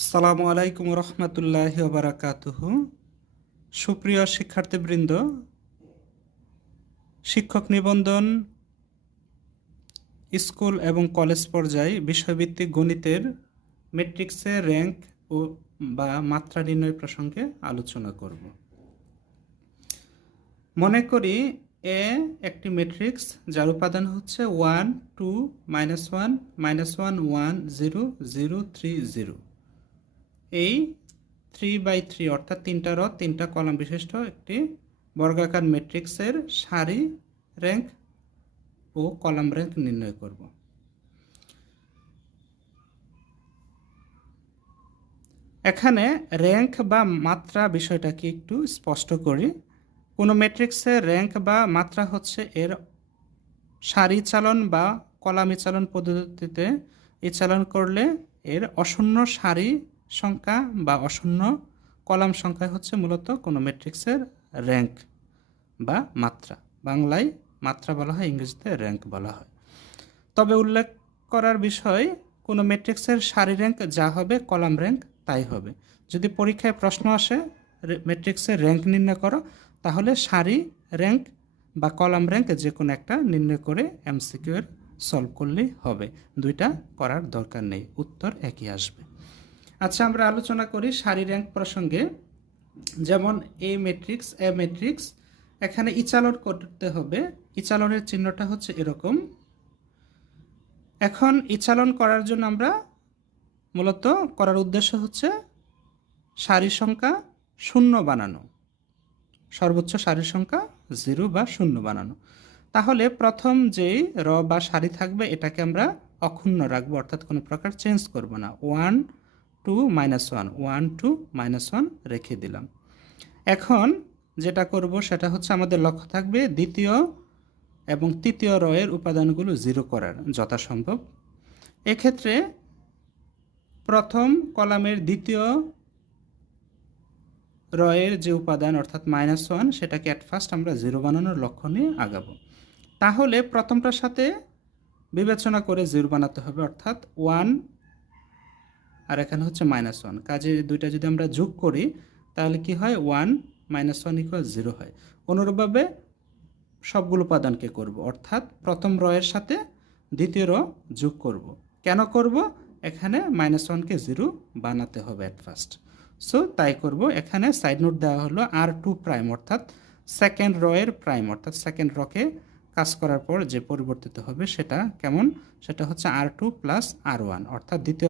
আসসালামু আলাইকুম রহমতুল্লাহি ওবারাকাতুহু। সুপ্রিয় শিক্ষার্থীবৃন্দ, শিক্ষক নিবন্ধন স্কুল এবং কলেজ পর্যায়ে বিষয়ভিত্তিক গণিতের ম্যাট্রিক্সের র্যাঙ্ক ও বা মাত্রা নির্ণয় প্রসঙ্গে আলোচনা করব। মনে করি এ একটি ম্যাট্রিক্স যার উপাদান হচ্ছে 1 2 -1 -1 1 0 0 3 0। এই 3/3 অর্থাৎ 3টা রো 3টা কলাম বিশিষ্ট একটি বর্গাকার ম্যাট্রিক্সের সারি র্যাঙ্ক ও কলাম র্যাঙ্ক নির্ণয় করব। এখানে র্যাঙ্ক বা মাত্রা বিষয়টাকে একটু স্পষ্ট করি। কোনো ম্যাট্রিক্সের র্যাঙ্ক বা মাত্রা হচ্ছে এর সারি চালন বা কলামি চালন পদ্ধতিতে এই চালন করলে এর অশূন্য সারি সংখ্যা বা অশূন্য কলাম সংখ্যা হচ্ছে মূলত কোনো ম্যাট্রিক্সের র্যাঙ্ক বা মাত্রা। বাংলায় মাত্রা বলা হয়, ইংরেজিতে র্যাঙ্ক বলা হয়। তবে উল্লেখ করার বিষয়, কোনো ম্যাট্রিক্সের সারি র্যাঙ্ক যা হবে কলাম র্যাঙ্ক তাই হবে। যদি পরীক্ষায় প্রশ্ন আসে ম্যাট্রিক্সের র্যাঙ্ক নির্ণয় করো, তাহলে সারি র্যাঙ্ক বা কলাম র্যাঙ্ক যে কোনো একটা নির্ণয় করে এমসিকিউ এর সলভ করলেই হবে। দুইটা করার দরকার নেই, উত্তর একই আসবে। আচ্ছা, আমরা আলোচনা করি সারি র্যাঙ্ক প্রসঙ্গে। যেমন এ ম্যাট্রিক্স এখানে ইচালন করতে হবে। ইচালনের চিহ্নটা হচ্ছে এরকম। এখন ইচালন করার জন্য আমরা মূলত করার উদ্দেশ্য হচ্ছে সারি সংখ্যা শূন্য বানানো, সর্বোচ্চ সারির সংখ্যা 0 বা 0 বানানো। তাহলে প্রথম যেই র বা সারি থাকবে এটাকে আমরা অক্ষুণ্ণ রাখবো, অর্থাৎ কোনো প্রকার চেঞ্জ করব না। 1 2 -1 1 2 -1 রেখে দিলাম। এখন যেটা করব সেটা হচ্ছে আমাদের লক্ষ্য থাকবে দ্বিতীয় এবং তৃতীয় র এর উপাদানগুলো 0 করার যথাসম্ভব। এক্ষেত্রে প্রথম কলামের দ্বিতীয় র এর যে উপাদান অর্থাৎ -1 সেটাকে অ্যাট ফার্স্ট আমরা 0 বানানোর লক্ষ্য নিয়ে আগাবো। তাহলে প্রথমটার সাথে বিবেচনা করে 0 বানাতে হবে, অর্থাৎ 1 আর এখানে হচ্ছে -1। কাজে দুইটা যদি আমরা যোগ করি তাহলে কি হয়, 1 -1 = 0 হয়। অনুরূপভাবে সবগুলো উপাদানকে করব, অর্থাৎ প্রথম র এর সাথে দ্বিতীয় র যোগ করব। কেন করব? এখানে -1কে 0 বানাতে হবে অ্যাট ফার্স্ট। সো তাই করব। এখানে সাইড নোট দেওয়া হলো R2 প্রাইম, অর্থাৎ সেকেন্ড র এর প্রাইম, অর্থাৎ সেকেন্ড রকে কাজ করার পর যে পরিবর্তিত হবে সেটা কেমন, সেটা হচ্ছে R2 + R1, অর্থাৎ দ্বিতীয়